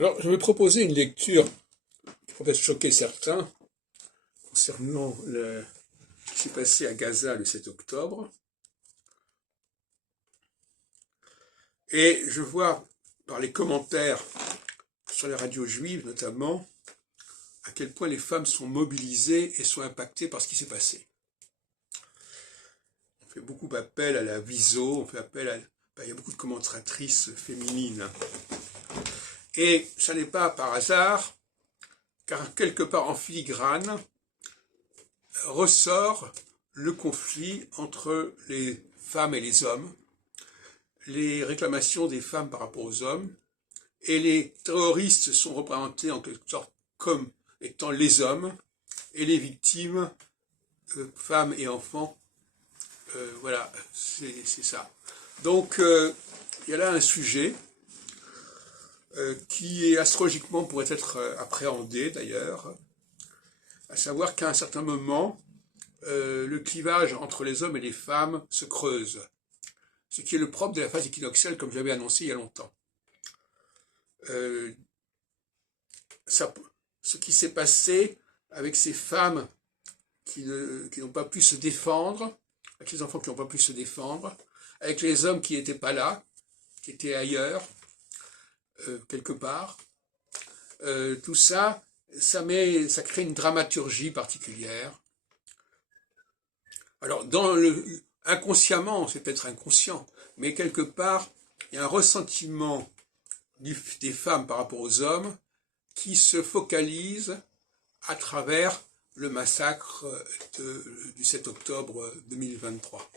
Alors, je vais proposer une lecture qui pourrait peut-être choquer certains concernant ce qui s'est passé à Gaza le 7 octobre. Et je vois par les commentaires sur les radios juives notamment à quel point les femmes sont mobilisées et sont impactées par ce qui s'est passé. On fait beaucoup appel à la viso, on fait appel à... il y a beaucoup de commentatrices féminines. Et ça n'est pas par hasard, car quelque part en filigrane ressort le conflit entre les femmes et les hommes, les réclamations des femmes par rapport aux hommes, et les terroristes sont représentés en quelque sorte comme étant les hommes, et les victimes, femmes et enfants, voilà, c'est ça. Donc, il y a là un sujet qui astrologiquement pourrait être appréhendé d'ailleurs, à savoir qu'à un certain moment, le clivage entre les hommes et les femmes se creuse, ce qui est le propre de la phase équinoxiale, comme j'avais annoncé il y a longtemps. Ce qui s'est passé avec ces femmes qui n'ont pas pu se défendre, avec les enfants qui n'ont pas pu se défendre, avec les hommes qui n'étaient pas là, qui étaient ailleurs, quelque part, tout ça, ça crée une dramaturgie particulière. Alors, inconsciemment, c'est peut-être inconscient, mais quelque part, il y a un ressentiment des femmes par rapport aux hommes qui se focalise à travers le massacre du 7 octobre 2023.